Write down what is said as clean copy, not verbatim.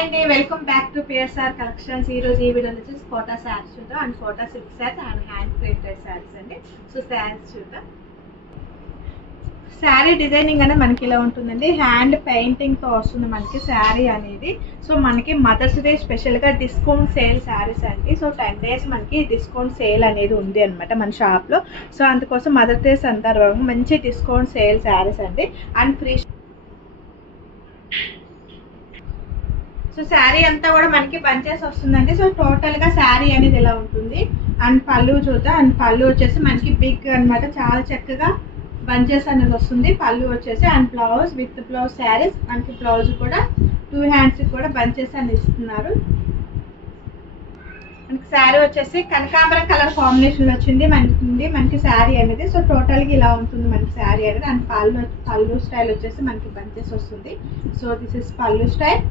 అండి, welcome back to PSR collections. ఈ రోజు ఈ వీడియోలో వచ్చేసి కోటా శారీస్ చూద్దాం and Kota silk saris and hand printed saris అండి. సో శారీస్ చూద్దాం. శారీ డిజైనింగ్ అనేది మనకి ఇలా ఉంటుందండి. హ్యాండ్ పెయింటింగ్ తో వస్తుంది మనకి శారీ అనేది. సో మనకి మదర్స్ డే స్పెషల్ గా డిస్కౌంట్ సేల్ శారీస్ అండి. సో 10 days మనకి డిస్కౌంట్ సేల్ అనేది ఉంది అనమాట మన షాప్ లో. సో అందుకోసం మదర్స్ డే సందర్భంగా మంచి డిస్కౌంట్ సేల్ శారీస్ అండి అండ్ ఫ్రీ. సో శారీ అంతా కూడా మనకి బంచెస్ వస్తుందండి. సో టోటల్ గా శారీ అనేది ఇలా ఉంటుంది. అండ్ పళ్ళు చూద్దాం. అండ్ పళ్ళు వచ్చేసి మనకి బిగ్ అన్నమాట, చాలా చక్కగా బంచెస్ అనేది వస్తుంది పళ్ళు వచ్చేసి. And blouse with blouse saris మనకి బ్లౌజ్ కూడా 2 hands కూడా బంచెస్ అని ఇస్తున్నారు. మనకి శారీ వచ్చేసి కనకాంబరం కలర్ కాంబినేషన్ లో వచ్చింది మనకి శారీ అనేది. సో టోటల్ గా ఇలా ఉంటుంది మనకి శారీ అనేది. అండ్ పళ్ళు స్టైల్ వచ్చేసి మనకి బంచెస్ వస్తుంది. సో దిస్ ఇస్ పళ్ళు స్టైల్.